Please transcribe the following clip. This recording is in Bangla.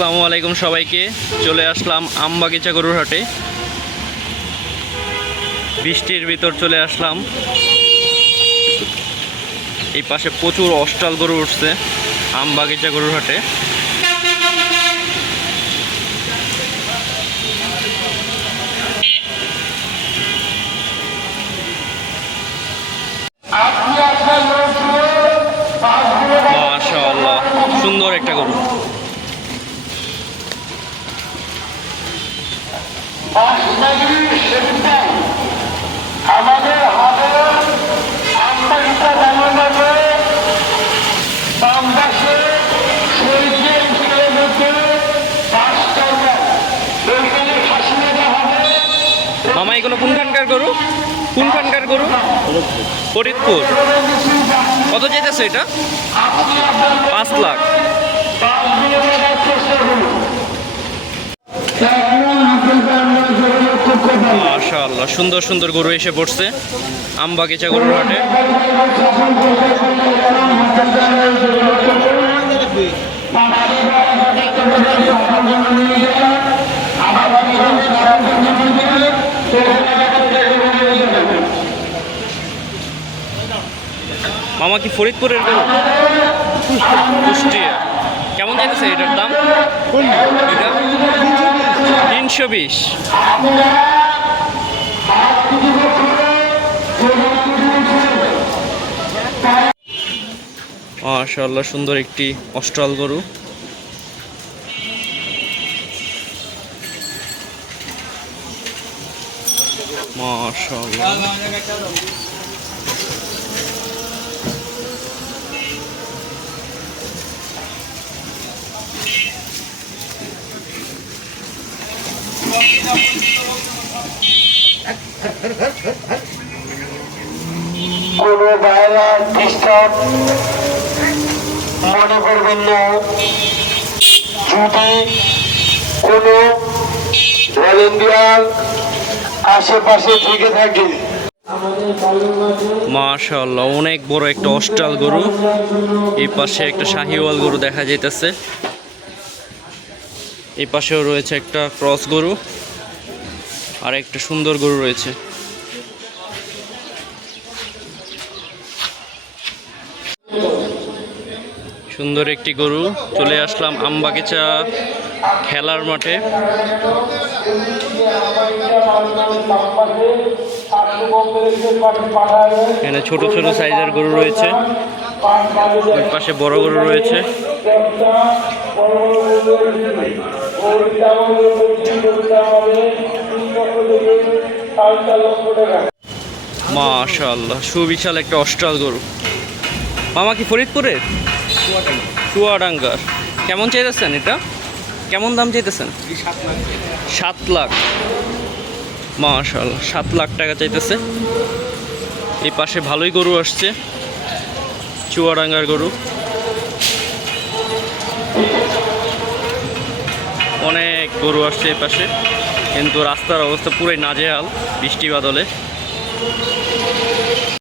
আসসালামু আলাইকুম সবাইকে। চলে আসলাম আমবাগিচা গরুর হাটে। বৃষ্টির ভিতর চলে আসলাম। এই পাশে প্রচুর অস্টাল গরু উঠছে আমবাগিচা গরুর হাটে। মাশাআল্লাহ, সুন্দর একটা গরু। আমাদের হাতে আমদানিটা জানানো যাবে বাম পাশে শরীরের স্কুলের মধ্যে পাঁচ টাকা ওইখানে ফাঁসি দেওয়া হবে। মামা এগুলো কোনখানকার গরু? কোনখানকার গরু? ফরিদপুর। কত চাইতেছে এটা? পাঁচ লাখ। মাশাআল্লাহ, সুন্দর সুন্দর গরু এসে পড়ছে আমবাগিচা গরুর হাটে। মামা কি ফরিদপুরের গরু? কুষ্টিয়া। কেমন চাইতেছে এটার দাম? এটা তিনশো বিশ। মাশাআল্লাহ সুন্দর একটি অস্ট্রাল গরু। মাশাআল্লাহ। কোনো বাইরা ডিস্টার্ব মনে করবেন না। যদি কোনো ভলেন্টিয়ার আশেপাশে থেকে থাকে। মাশাআল্লাহ, অনেক বড় একটা অস্ট্রাল গরু। এই পাশে একটা শাহিওয়াল গরু দেখা যাইতেছে। এই পাশেও রয়েছে একটা ক্রস গরু। আর একটা সুন্দর গরু রয়েছে। সুন্দর একটি গরু। চলে আসলাম আমবাগিচা খেলার মাঠে। এখানে ছোট ছোট সাইজের গরু রয়েছে। পাশে বড় গরু রয়েছে। মাশাআল্লাহ, সুবিশাল একটা অস্ট্রাল গরু। মামা কি ফরিদপুরের? চুয়াডাঙ্গার। কেমন চাইতেছেন এটা? কেমন দাম চাইতেছেন? সাত লাখ। মাশাআল্লাহ, সাত লাখ টাকা চাইতেছে। এই পাশে ভালোই গরু আসছে। চুয়াডাঙ্গার গরু। অনেক গরু আসছে এই পাশে। কিন্তু রাস্তার অবস্থা পুরোই নাজেহাল বৃষ্টি বাদলে।